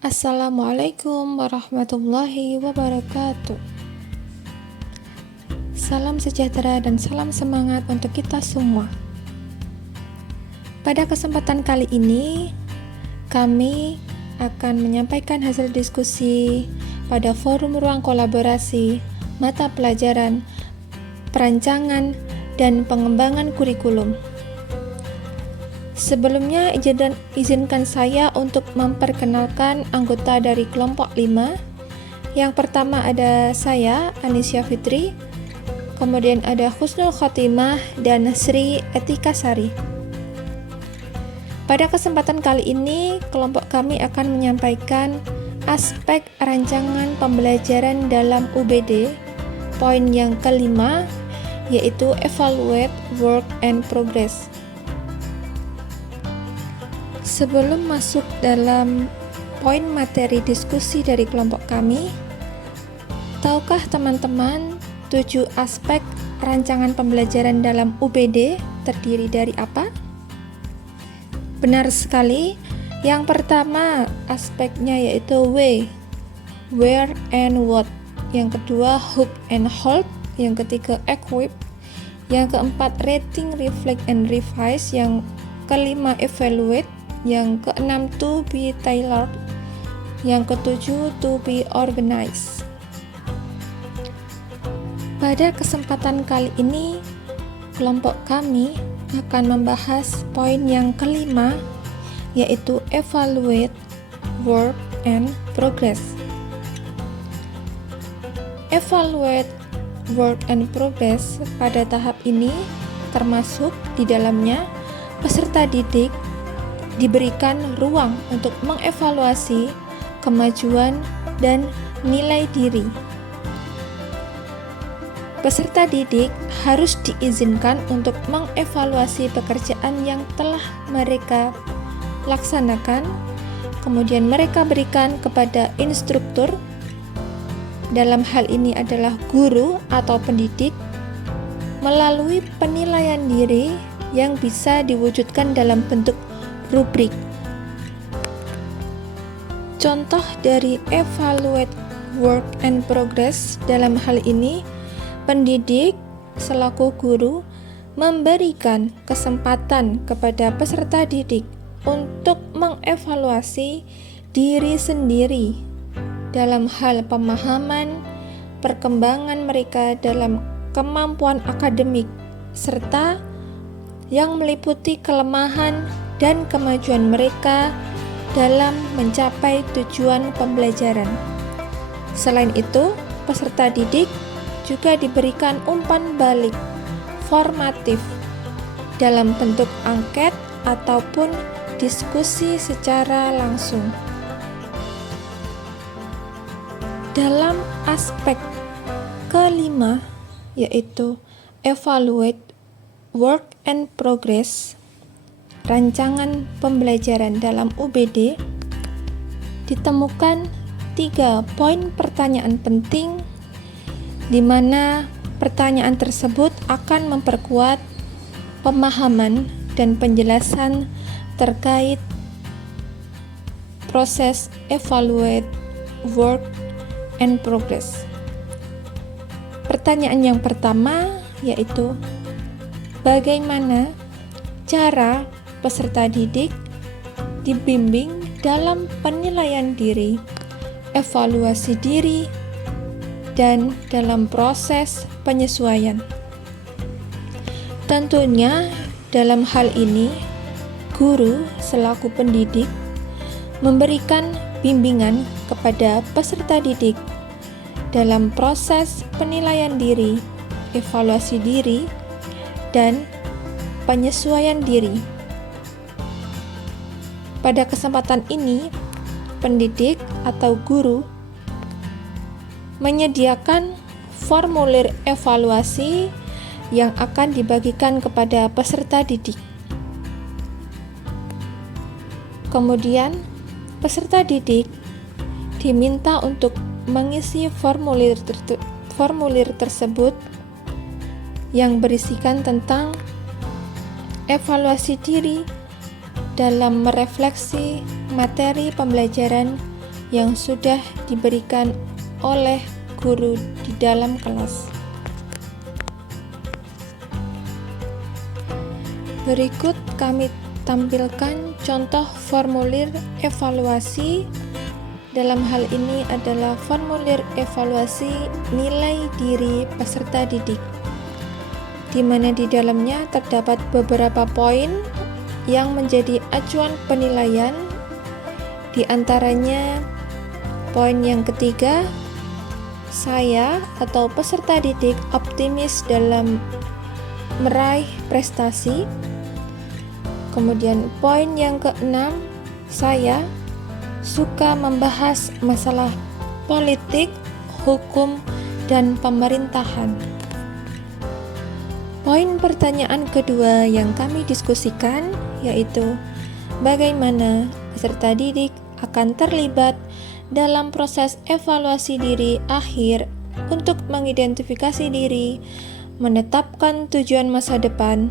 Assalamualaikum warahmatullahi wabarakatuh. Salam sejahtera dan salam semangat untuk kita semua. Pada kesempatan kali ini, kami akan menyampaikan hasil diskusi pada forum ruang kolaborasi mata pelajaran perancangan dan pengembangan kurikulum. Sebelumnya, izinkan saya untuk memperkenalkan anggota dari kelompok 5. Yang pertama ada saya, Anisya Fitri, kemudian ada Husnul Khotimah dan Sri Etika Sari. Pada kesempatan kali ini, kelompok kami akan menyampaikan aspek rancangan pembelajaran dalam UBD. Poin yang kelima, yaitu Evaluate Work and Progress. Sebelum masuk dalam poin materi diskusi dari kelompok kami, tahukah teman-teman 7 aspek rancangan pembelajaran dalam UBD terdiri dari apa? Benar sekali, yang pertama aspeknya yaitu W, where and what. Yang kedua hook and hold. Yang ketiga equip. Yang keempat rating, reflect and revise. Yang kelima evaluate. Yang keenam to be tailored. Yang ketujuh to be organized. Pada kesempatan kali ini, kelompok kami akan membahas poin yang kelima, yaitu evaluate work and progress. Evaluate work and progress pada tahap ini termasuk di dalamnya peserta didik diberikan ruang untuk mengevaluasi kemajuan dan nilai diri. Peserta didik harus diizinkan untuk mengevaluasi pekerjaan yang telah mereka laksanakan, kemudian mereka berikan kepada instruktur, dalam hal ini adalah guru atau pendidik, melalui penilaian diri yang bisa diwujudkan dalam bentuk rubrik. Contoh dari evaluate work and progress dalam hal ini, pendidik selaku guru memberikan kesempatan kepada peserta didik untuk mengevaluasi diri sendiri dalam hal pemahaman, perkembangan mereka dalam kemampuan akademik, serta yang meliputi kelemahan dan kemajuan mereka dalam mencapai tujuan pembelajaran. Selain itu, peserta didik juga diberikan umpan balik formatif dalam bentuk angket ataupun diskusi secara langsung. Dalam aspek kelima, yaitu evaluate work and progress, rancangan pembelajaran dalam UBD, ditemukan 3 poin pertanyaan penting di mana pertanyaan tersebut akan memperkuat pemahaman dan penjelasan terkait proses evaluate work and progress. Pertanyaan yang pertama yaitu bagaimana cara peserta didik dibimbing dalam penilaian diri, evaluasi diri, dan dalam proses penyesuaian. Tentunya dalam hal ini, guru selaku pendidik memberikan bimbingan kepada peserta didik dalam proses penilaian diri, evaluasi diri, dan penyesuaian diri. Pada kesempatan ini, pendidik atau guru menyediakan formulir evaluasi yang akan dibagikan kepada peserta didik. Kemudian, peserta didik diminta untuk mengisi formulir tersebut yang berisikan tentang evaluasi diri dalam merefleksi materi pembelajaran yang sudah diberikan oleh guru di dalam kelas. Berikut kami tampilkan contoh formulir evaluasi. Dalam hal ini adalah formulir evaluasi nilai diri peserta didik, di mana di dalamnya terdapat beberapa poin yang menjadi acuan penilaian. Di antaranya poin yang ketiga, saya atau peserta didik optimis dalam meraih prestasi. Kemudian poin yang keenam, saya suka membahas masalah politik, hukum, dan pemerintahan. Poin pertanyaan kedua yang kami diskusikan yaitu bagaimana peserta didik akan terlibat dalam proses evaluasi diri akhir untuk mengidentifikasi diri, menetapkan tujuan masa depan,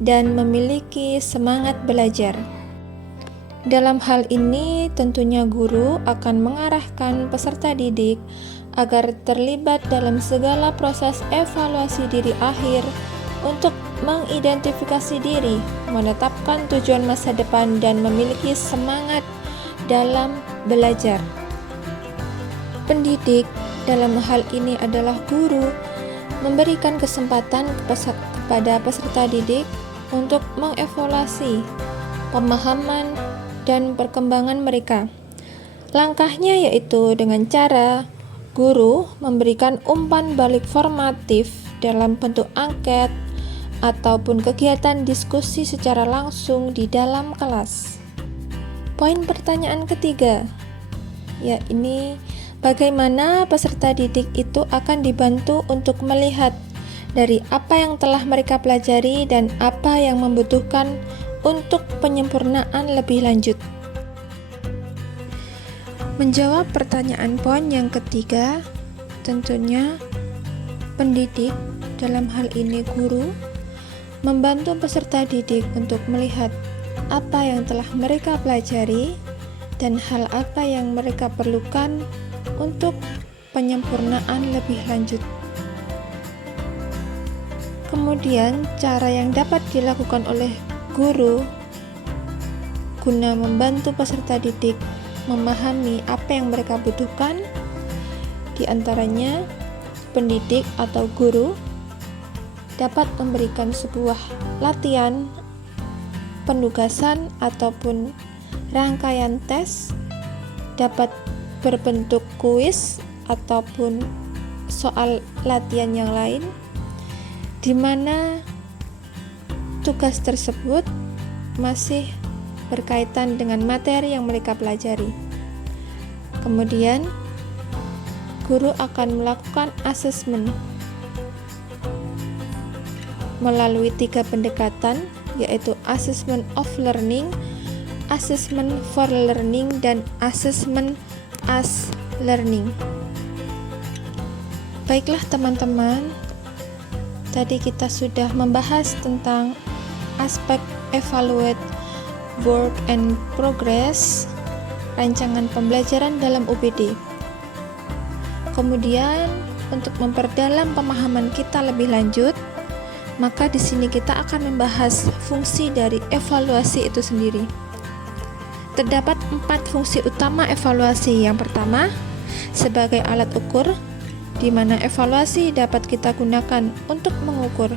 dan memiliki semangat belajar. Dalam hal ini, tentunya guru akan mengarahkan peserta didik agar terlibat dalam segala proses evaluasi diri akhir untuk mengidentifikasi diri, menetapkan tujuan masa depan, dan memiliki semangat dalam belajar. Pendidik dalam hal ini adalah guru, memberikan kesempatan kepada peserta didik untuk mengevaluasi pemahaman dan perkembangan mereka. Langkahnya yaitu dengan cara guru memberikan umpan balik formatif dalam bentuk angket ataupun kegiatan diskusi secara langsung di dalam kelas. Poin pertanyaan ketiga, ini bagaimana peserta didik itu akan dibantu untuk melihat dari apa yang telah mereka pelajari dan apa yang membutuhkan untuk penyempurnaan lebih lanjut. Menjawab pertanyaan poin yang ketiga, tentunya pendidik, dalam hal ini guru, membantu peserta didik untuk melihat apa yang telah mereka pelajari dan hal apa yang mereka perlukan untuk penyempurnaan lebih lanjut. Kemudian, cara yang dapat dilakukan oleh guru guna membantu peserta didik memahami apa yang mereka butuhkan, di antaranya pendidik atau guru dapat memberikan sebuah latihan, penugasan ataupun rangkaian tes, dapat berbentuk kuis ataupun soal latihan yang lain, di mana tugas tersebut masih berkaitan dengan materi yang mereka pelajari. Kemudian, guru akan melakukan asesmen melalui 3 pendekatan, yaitu assessment of learning, assessment for learning, dan assessment as learning. Baiklah teman-teman, tadi kita sudah membahas tentang aspek evaluate work and progress, rancangan pembelajaran dalam UPD. Kemudian, untuk memperdalam pemahaman kita lebih lanjut, maka di sini kita akan membahas fungsi dari evaluasi itu sendiri. Terdapat 4 fungsi utama evaluasi. Yang pertama, sebagai alat ukur, di mana evaluasi dapat kita gunakan untuk mengukur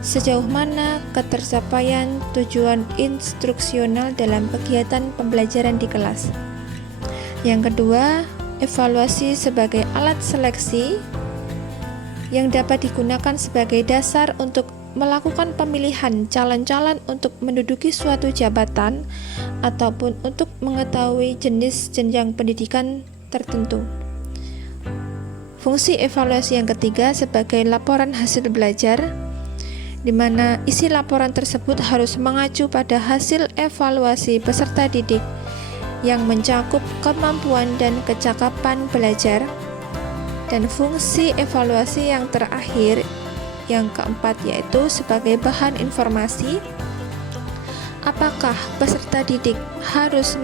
sejauh mana ketercapaian tujuan instruksional dalam kegiatan pembelajaran di kelas. Yang kedua, evaluasi sebagai alat seleksi yang dapat digunakan sebagai dasar untuk melakukan pemilihan calon-calon untuk menduduki suatu jabatan ataupun untuk mengetahui jenis jenjang pendidikan tertentu. Fungsi evaluasi yang ketiga sebagai laporan hasil belajar, di mana isi laporan tersebut harus mengacu pada hasil evaluasi peserta didik yang mencakup kemampuan dan kecakapan belajar. Dan fungsi evaluasi yang terakhir, yang keempat, yaitu sebagai bahan informasi Apakah peserta didik harus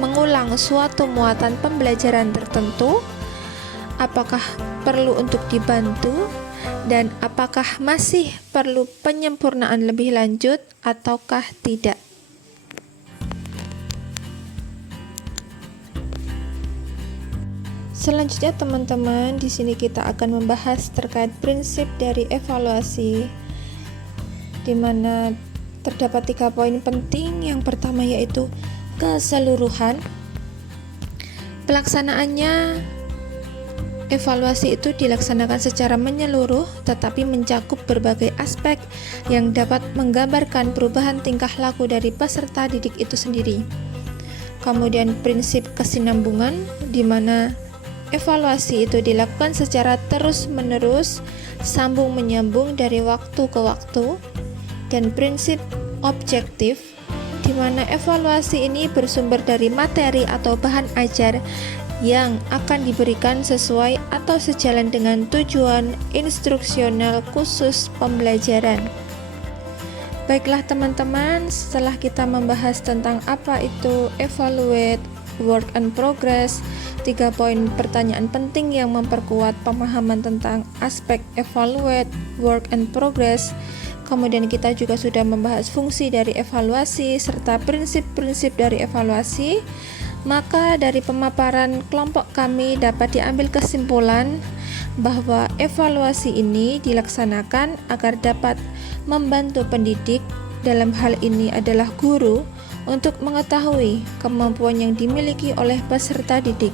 mengulang suatu muatan pembelajaran tertentu? Apakah perlu untuk dibantu? Dan apakah masih perlu penyempurnaan lebih lanjut ataukah tidak? Selanjutnya teman-teman, di sini kita akan membahas terkait prinsip dari evaluasi, di mana terdapat 3 poin penting. Yang pertama yaitu keseluruhan. Pelaksanaannya, evaluasi itu dilaksanakan secara menyeluruh tetapi mencakup berbagai aspek yang dapat menggambarkan perubahan tingkah laku dari peserta didik itu sendiri. Kemudian prinsip kesinambungan, di mana evaluasi itu dilakukan secara terus-menerus, sambung menyambung dari waktu ke waktu. Dan prinsip objektif, di mana evaluasi ini bersumber dari materi atau bahan ajar yang akan diberikan sesuai atau sejalan dengan tujuan instruksional khusus pembelajaran. Baiklah teman-teman, setelah kita membahas tentang apa itu evaluate, work and progress, 3 poin pertanyaan penting yang memperkuat pemahaman tentang aspek evaluate, work and progress. Kemudian kita juga sudah membahas fungsi dari evaluasi serta prinsip-prinsip dari evaluasi. Maka dari pemaparan kelompok kami dapat diambil kesimpulan bahwa evaluasi ini dilaksanakan agar dapat membantu pendidik, dalam hal ini adalah guru, untuk mengetahui kemampuan yang dimiliki oleh peserta didik.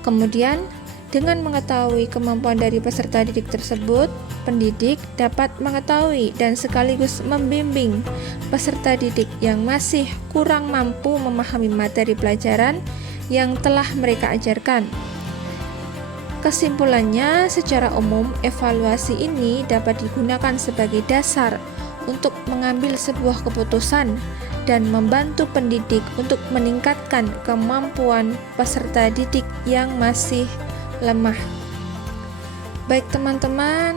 Kemudian, dengan mengetahui kemampuan dari peserta didik tersebut, pendidik dapat mengetahui dan sekaligus membimbing peserta didik yang masih kurang mampu memahami materi pelajaran yang telah mereka ajarkan. Kesimpulannya, secara umum, evaluasi ini dapat digunakan sebagai dasar untuk mengambil sebuah keputusan dan membantu pendidik untuk meningkatkan kemampuan peserta didik yang masih lemah. Baik teman-teman,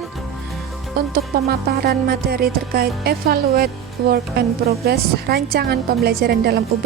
untuk pemaparan materi terkait evaluate, work and progress rancangan pembelajaran dalam UB